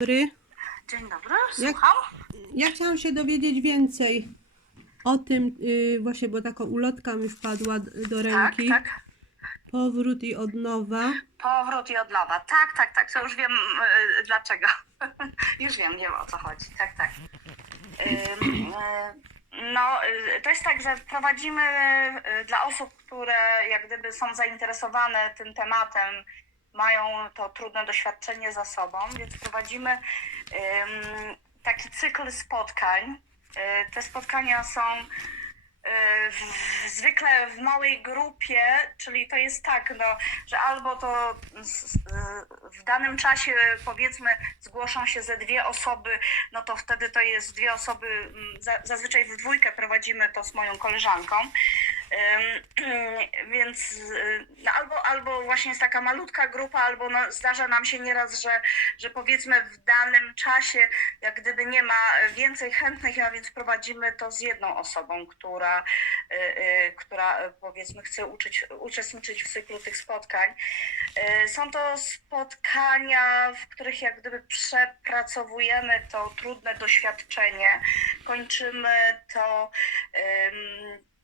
dobry. Dzień dobry, słucham. Ja chciałam się dowiedzieć więcej o tym, y, właśnie, bo taka ulotka mi wpadła do Tak, ręki. tak. Powrót i odnowa. Powrót i odnowa. Tak, tak, tak. To już wiem e, dlaczego. już wiem, wiem o co chodzi. Tak, tak. Ym, e, No, e, to jest tak, że prowadzimy e, dla osób, które jak gdyby są zainteresowane tym tematem, mają to trudne doświadczenie za sobą, więc prowadzimy taki cykl spotkań. E, Te spotkania są e, zwykle w małej grupie, czyli to jest tak, no, że albo to w danym czasie powiedzmy zgłoszą się ze dwie osoby, no to wtedy to jest dwie osoby, za, zazwyczaj w dwójkę prowadzimy to z moją koleżanką. Więc y, no albo, albo właśnie jest taka malutka grupa, albo no, zdarza nam się nieraz, że, że powiedzmy w danym czasie jak gdyby nie ma więcej chętnych, a więc prowadzimy to z jedną osobą, która, y, y, która powiedzmy chce uczyć, uczestniczyć w cyklu tych spotkań. Są to spotkania, w których jak gdyby przepracowujemy to trudne doświadczenie, kończymy to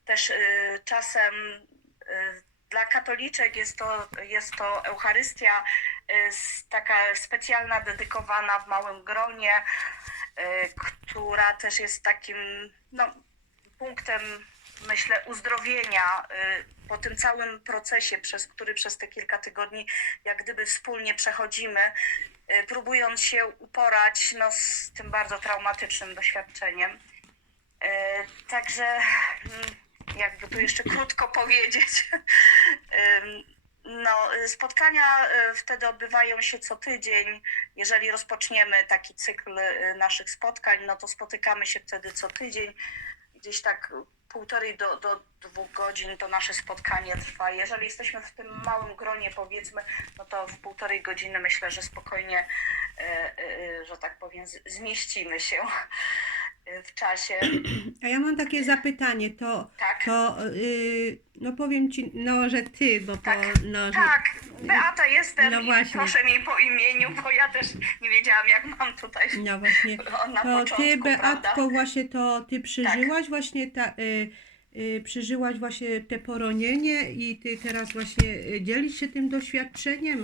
też y, czasem y, dla katoliczek jest to, jest to Eucharystia, y, taka specjalna, dedykowana w małym gronie, która też jest takim no, punktem, myślę, uzdrowienia po tym całym procesie, przez który przez te kilka tygodni jak gdyby wspólnie przechodzimy, próbując się uporać no, z tym bardzo traumatycznym doświadczeniem. Także mm, jakby tu jeszcze krótko powiedzieć. No, spotkania y, wtedy odbywają się co tydzień. Jeżeli rozpoczniemy taki cykl y, naszych spotkań, no to spotykamy się wtedy co tydzień. Gdzieś tak półtorej do, do dwóch godzin to nasze spotkanie trwa. Jeżeli jesteśmy w tym małym gronie, powiedzmy, no to w półtorej godziny myślę, że spokojnie, y, że tak powiem, zmieścimy się w czasie. A ja mam takie zapytanie, to, Tak. To y, no powiem ci, no, że ty, bo Tak, po, no, że, Tak, Beata jestem No i właśnie. proszę mnie po imieniu, bo ja też nie wiedziałam jak mam tutaj no właśnie, na to początku, ty, prawda? Beatko, właśnie to ty przeżyłaś właśnie ta, y, y, przeżyłaś właśnie te poronienie i ty teraz właśnie y, dzielisz się tym doświadczeniem?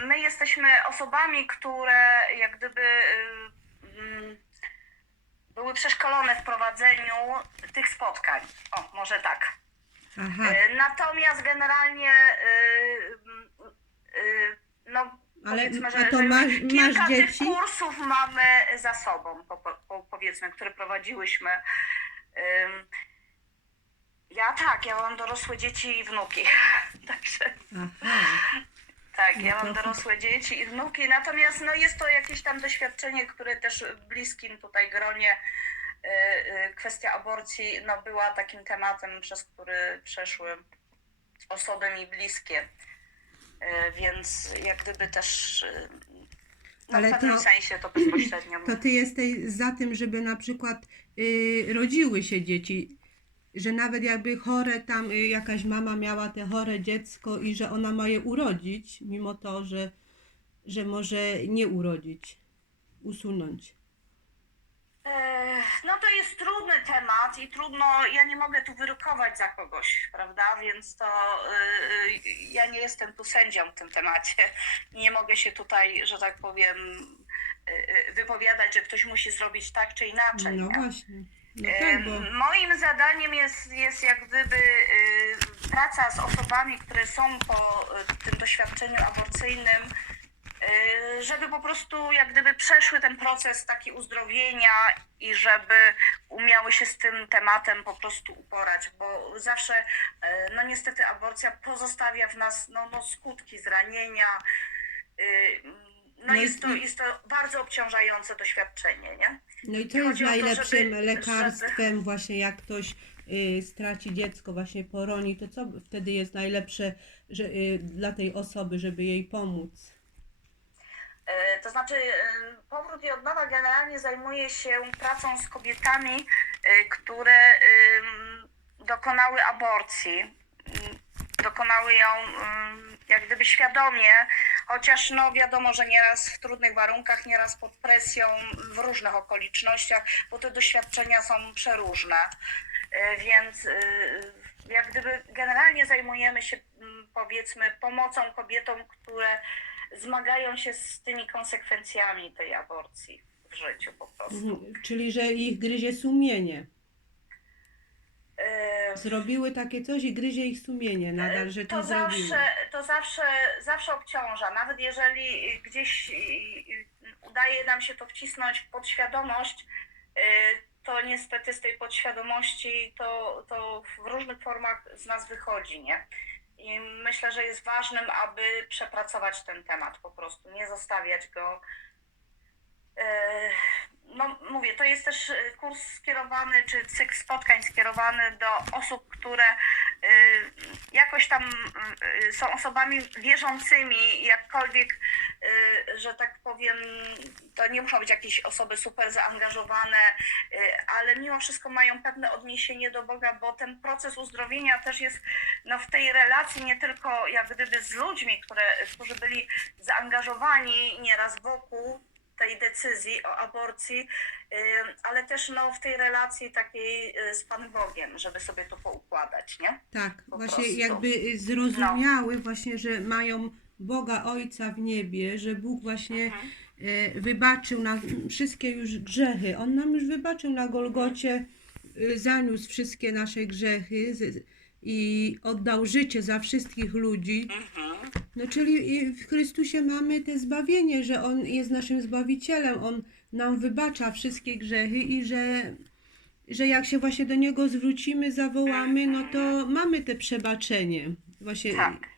Y, My jesteśmy osobami, które jak gdyby y, mm, były przeszkolone w prowadzeniu tych spotkań. O, może tak. Aha, Y, Natomiast generalnie y, y, no ale że, to już masz, kilka masz tych dzieci? kursów mamy za sobą, po, po, po, powiedzmy, które prowadziłyśmy. Ja tak, ja mam dorosłe dzieci i wnuki. Także Aha, tak, No ja to- mam dorosłe dzieci i wnuki. Natomiast no, jest to jakieś tam doświadczenie, które też w bliskim tutaj gronie y, y, kwestia aborcji no, była takim tematem, przez który przeszły osoby mi bliskie. Y, Więc jak gdyby też y, no, Ale w pewnym to- sensie to bezpośrednio. to ty jesteś za tym, żeby na przykład y, rodziły się dzieci, że nawet jakby chore tam y, jakaś mama miała te chore dziecko i że ona ma je urodzić, mimo to, że, że może nie urodzić, usunąć. No to jest trudny temat i trudno, ja nie mogę tu wyrokować za kogoś, prawda? Więc to y, y, ja nie jestem tu sędzią w tym temacie. Nie mogę się tutaj, że tak powiem, wypowiadać, że ktoś musi zrobić tak czy inaczej. No nie? właśnie. No tak, bo... Moim zadaniem jest, jest jak gdyby y, praca z osobami, które są po y, tym doświadczeniu aborcyjnym, y, żeby po prostu jak gdyby przeszły ten proces taki uzdrowienia i żeby umiały się z tym tematem po prostu uporać, bo zawsze no niestety aborcja pozostawia w nas no, no skutki zranienia. Y, No No jest to, jest to bardzo obciążające doświadczenie, nie? No i co jest o to, najlepszym żeby- lekarstwem właśnie jak ktoś y, straci dziecko, właśnie poroni, to co wtedy jest najlepsze że, y, dla tej osoby, żeby jej pomóc? E, To znaczy, e, powrót i odnowa generalnie zajmuje się pracą z kobietami, e, które dokonały aborcji. Mm, Dokonały ją jak gdyby świadomie, chociaż no wiadomo, że nieraz w trudnych warunkach, nieraz pod presją, w różnych okolicznościach, bo te doświadczenia są przeróżne. Y, Więc y, jak gdyby generalnie zajmujemy się mm, powiedzmy pomocą kobietom, które zmagają się z tymi konsekwencjami tej aborcji w życiu po prostu. Mhm. Czyli, że ich gryzie sumienie. Y, Zrobiły takie coś i gryzie ich sumienie nadal, że to, to zrobiły. zawsze, to zawsze, zawsze obciąża. Nawet jeżeli gdzieś y, y, udaje nam się to wcisnąć w podświadomość, y, to niestety z tej podświadomości to, to w różnych formach z nas wychodzi, nie? I myślę, że jest ważnym, aby przepracować ten temat po prostu, nie zostawiać go. No mówię, to jest też e, kurs skierowany, czy cykl spotkań skierowany do osób, które e, jakoś tam e, są osobami wierzącymi, jakkolwiek, że tak powiem, to nie muszą być jakieś osoby super zaangażowane, ale mimo wszystko mają pewne odniesienie do Boga, bo ten proces uzdrowienia też jest no, w tej relacji nie tylko jak gdyby z ludźmi, które, którzy byli zaangażowani nieraz wokół tej decyzji o aborcji, y, ale też no, w tej relacji takiej y, z Panem Bogiem, żeby sobie to poukładać, nie? Tak, Po właśnie prostu. No. jakby y, zrozumiały właśnie, że mają Boga Ojca w niebie, że Bóg właśnie Mhm. wybaczył nam wszystkie już grzechy. On nam już wybaczył na Golgocie, zaniósł wszystkie nasze grzechy i oddał życie za wszystkich ludzi. Mhm. No czyli i w Chrystusie mamy te zbawienie, że On jest naszym Zbawicielem, On nam wybacza wszystkie grzechy i że, że jak się właśnie do Niego zwrócimy, zawołamy, no to mamy te przebaczenie. Właśnie, Tak.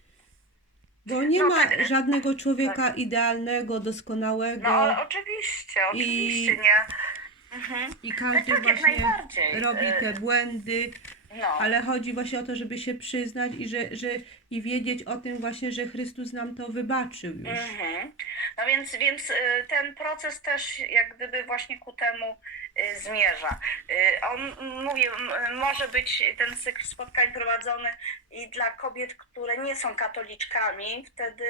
bo nie No ma tak, żadnego człowieka idealnego, doskonałego No oczywiście, oczywiście, nie? Mhm. i każdy tak, właśnie robi Y, te błędy, No. ale chodzi właśnie o to, żeby się przyznać i, że, że, i wiedzieć o tym właśnie, że Chrystus nam to wybaczył już. Mhm. No więc, więc y, ten proces też jak gdyby właśnie ku temu y, zmierza. Y, On, mówię, może być ten cykl spotkań prowadzony i dla kobiet, które nie są katoliczkami. Wtedy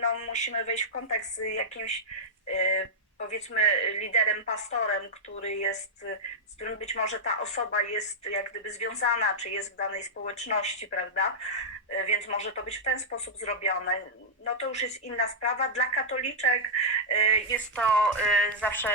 no, musimy wejść w kontakt z jakimś powiedzmy liderem, pastorem, który jest, z którym być może ta osoba jest jak gdyby związana, czy jest w danej społeczności, prawda? Y, więc może to być w ten sposób zrobione. No to już jest inna sprawa. Dla katoliczek y, jest to y, zawsze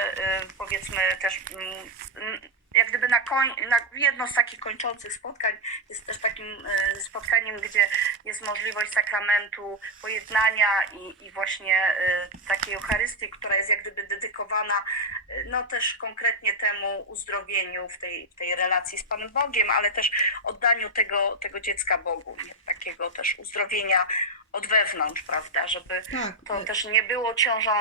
powiedzmy też mm, jak gdyby na, koń, na jedno z takich kończących spotkań jest też takim y, spotkaniem, gdzie jest możliwość sakramentu pojednania i, i właśnie y, takiej Eucharystii, która jest jak gdyby dedykowana y, no też konkretnie temu uzdrowieniu w tej, w tej relacji z Panem Bogiem, ale też oddaniu tego, tego dziecka Bogu, nie? takiego też uzdrowienia od wewnątrz, prawda, żeby Tak, to też nie było ciążą